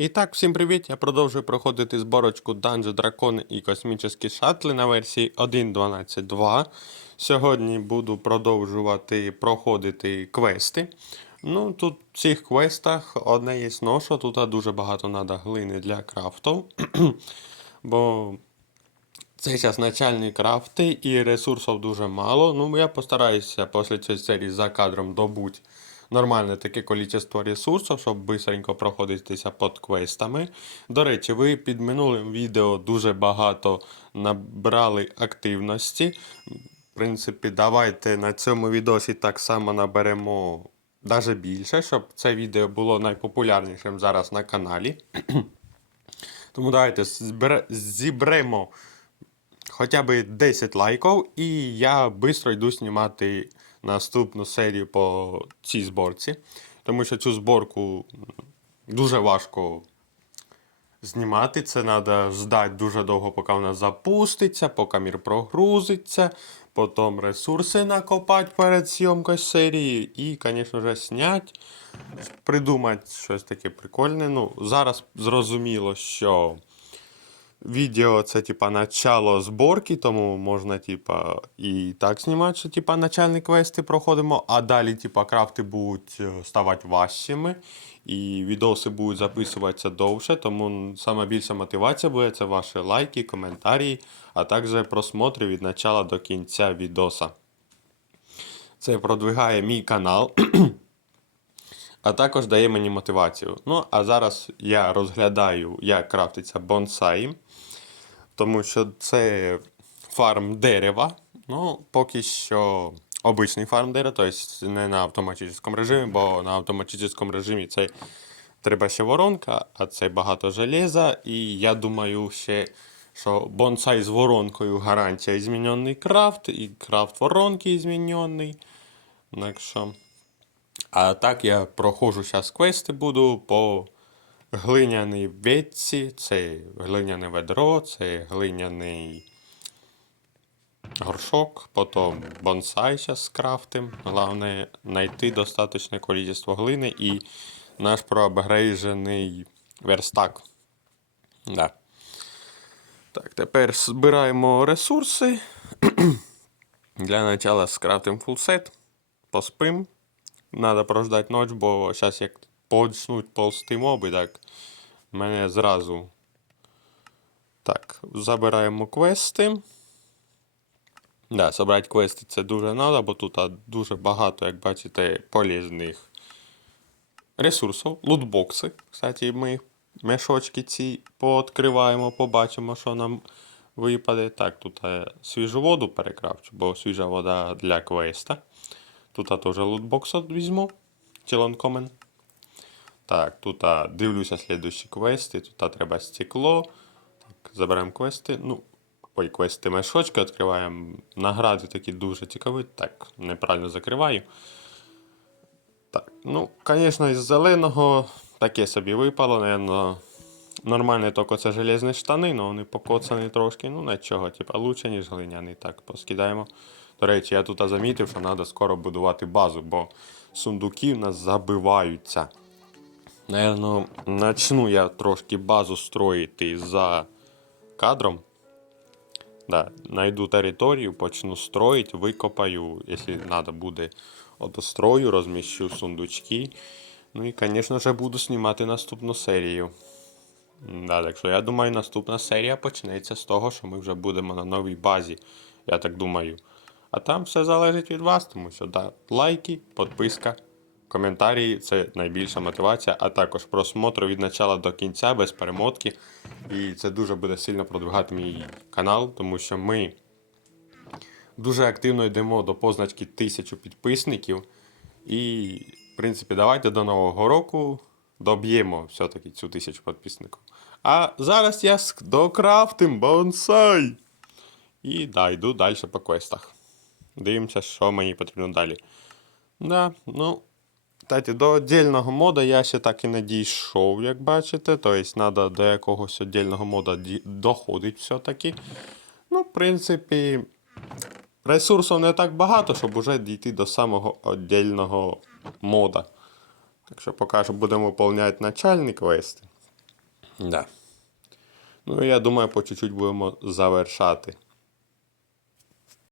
І так, всім привіт! Я продовжую проходити зборочку Dungeon Дракони і космічні шатли на версії 1.12.2. Сьогодні буду продовжувати проходити квести. Ну, тут в цих квестах одне є но, що тут дуже багато треба глини для крафтів. Бо це зараз начальні крафти і ресурсів дуже мало. Ну, я постараюся після цієї серії за кадром добути нормальне таке кількість ресурсів, щоб швидко проходитися під квестами. До речі, ви під минулим відео дуже багато набрали активності. В принципі, давайте на цьому відосі так само наберемо навіть більше, щоб це відео було найпопулярнішим зараз на каналі. Тому давайте збере- зібремо хоча б 10 лайків, і я швидко йду знімати наступну серію по цій зборці. Тому що цю зборку дуже важко знімати. Це треба ждати дуже довго, поки вона запуститься, поки мір прогрузиться, потім ресурси накопати перед зйомкою серії і, звісно ж, зняти, придумати щось таке прикольне. Ну, зараз зрозуміло, що відео це типа начало зборки, тому можна типа і так знімати, що типа начальні квести проходимо, а далі типа крафти будуть е, ставати важчими, і відоси будуть записуватися довше, тому саме більша мотивація буде це ваші лайки, коментарі, а також просмотри від начала до кінця відоса. Це продвигає мій канал. А також дає мені мотивацію. Ну, а зараз я розглядаю, як крафтиться бонсай, тому що це фарм дерева. Ну, поки що обичний фарм дерева, тобто не на автоматичному режимі, бо на автоматичному режимі це треба ще воронка, а це багато железа. І я думаю ще, що бонсай з воронкою гарантія змінений крафт, і крафт воронки змінений. Так що. А так я проходжу зараз квести буду по глиняній ветці, це глиняне ведро, це глиняний горшок, потім бонсай зараз скрафтим. Головне знайти достатньо кількість глини і наш проапгрейджений верстак. Да. Так, тепер збираємо ресурси. Для начала скрафтим фулсет, поспим. Надо прождать ночь, бо зараз як почнуть ползти моби, так мене зразу. Так, забираємо квести. Да, собрати квести це дуже треба, бо тут дуже багато, як бачите, полезних ресурсів. Лутбокси. Кстати, ми мешочки ці пооткриваємо, побачимо, що нам випаде. Так, тут свіжу воду перекрафчу, бо свіжа вода для квеста. Тут теж лутбокс візьму. Тілонкомен. Так, тут дивлюся слідуючі квести. Тут треба стекло. Так, заберемо квести. Ну, ой, квести мешочки відкриваємо. Награди такі дуже цікаві. Так, неправильно закриваю. Так, ну, звісно, із зеленого таке собі випало, наверно. Нормальне тільки це железні штани, але вони покоцані трошки. Ну, нічого, типа, лучше, ніж глиняний. Так, поскидаємо. До речі, я тут замітив, що треба скоро будувати базу, бо сундуки в нас забиваються. Наверно, начну я трошки базу строїти за кадром. Да, найду територію, почну строїти, викопаю, якщо треба буде одострою, розміщу сундучки. Ну і, звісно ж, буду знімати наступну серію. Да, так що я думаю, наступна серія почнеться з того, що ми вже будемо на новій базі. Я так думаю. А там все залежить від вас, тому що да, лайки, підписка, коментарі це найбільша мотивація, а також просмотр від початку до кінця без перемотки. І це дуже буде сильно продвигати мій канал, тому що ми дуже активно йдемо до позначки тисячу підписників. І, в принципі, давайте до Нового року доб'ємо все-таки цю тисячу підписників. А зараз я докрафтим бонсай. І да, йду далі по квестах. Дивимося, що мені потрібно далі. Да, ну, кстати, до віддільного мода я ще так і не дійшов, як бачите. Тобто, треба до якогось віддільного мода доходить все-таки. Ну, в принципі, ресурсів не так багато, щоб уже дійти до самого віддільного мода. Так що поки що будемо виповняти начальні квести. Да. Ну, я думаю, по чуть-чуть будемо завершати